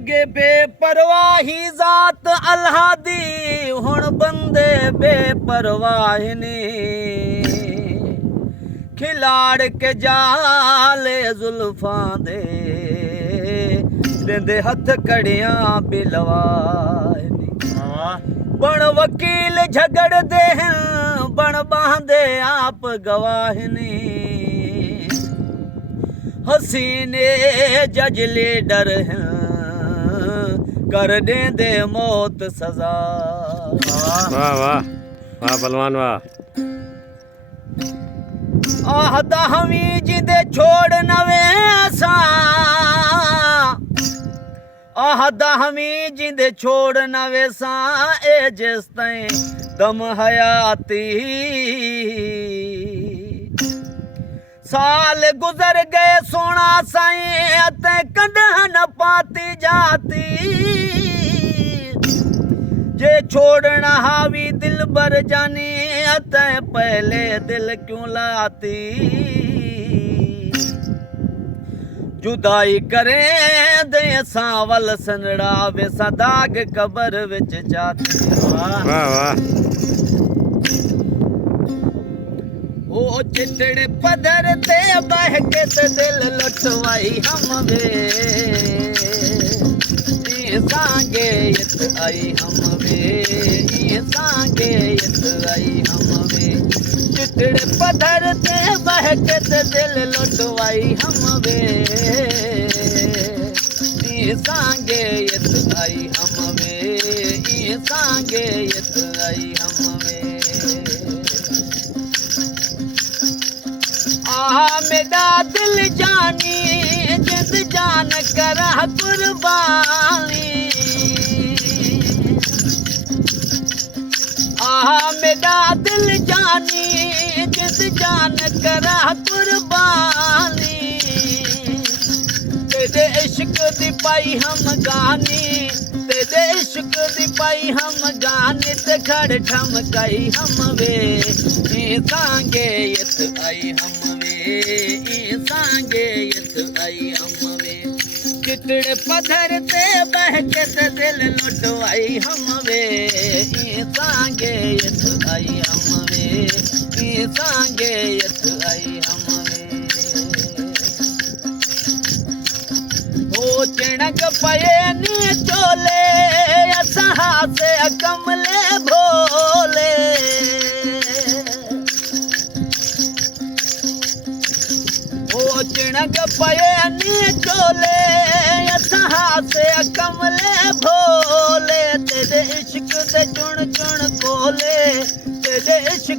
अगे बेपरवाही जात अल्लाह दी हुण बंदे बेपरवाह ने खिलाड़ के जाले जुल्फां दे देंदे हथ कड़ियां बिलवाह ने बण वकील झगड़ दे हैं बण बांधे आप गवाह ने हसीने जज लीडर हैं कर देंदे मौत सजा। वाह वाह वाह पहलवान वाह। आहदा हमी जिंदे छोड़ नवे असा आहदा हमी जिंदे छोड़ नवे सा ए जिस ताईं दम हयाती साल गुजर गए सोना साईं अते कदह न पाती जाती जे छोड़ना हावी दिल बर जानी अते पहले दिल क्यों लाती जुदाई करें दे सावल सनड़ा वे सदाग कबर विच जाती। वाह वाह। ओ चितड़े पधर ते बह के ते दिल लुटवाई हम वे सांगे यत आई हम वे सांगे यत आई हम वे चितड़े पधर ते बह के ते दिल लुटवाई हम वे सांगे यत आई हम वे सांगे यत आई हम वे। मेरा दिल जानी जिंद जान करा कुर्बानी मेरा दिल जानी जिंद जान करा कुर्बानी तेरे इश्क दी पाई हम गानी तेरे इश्क दी पाई हम गानी ते खड़ ठमकाई हम वे सांगे यत आई हम सांगे यत आई हम वे चितड़े पत्थर ते बह के ते दिल लुटवाई हम वे सांगे यत आई हम वे सांगे यत आई हम वे। ओ चिणक पये नी चोले असहा से कमले भोले चिणक पये नी चोले असहा से कमले भोले तेरे इश्क दे चुन चुन कोले तेरे इश्क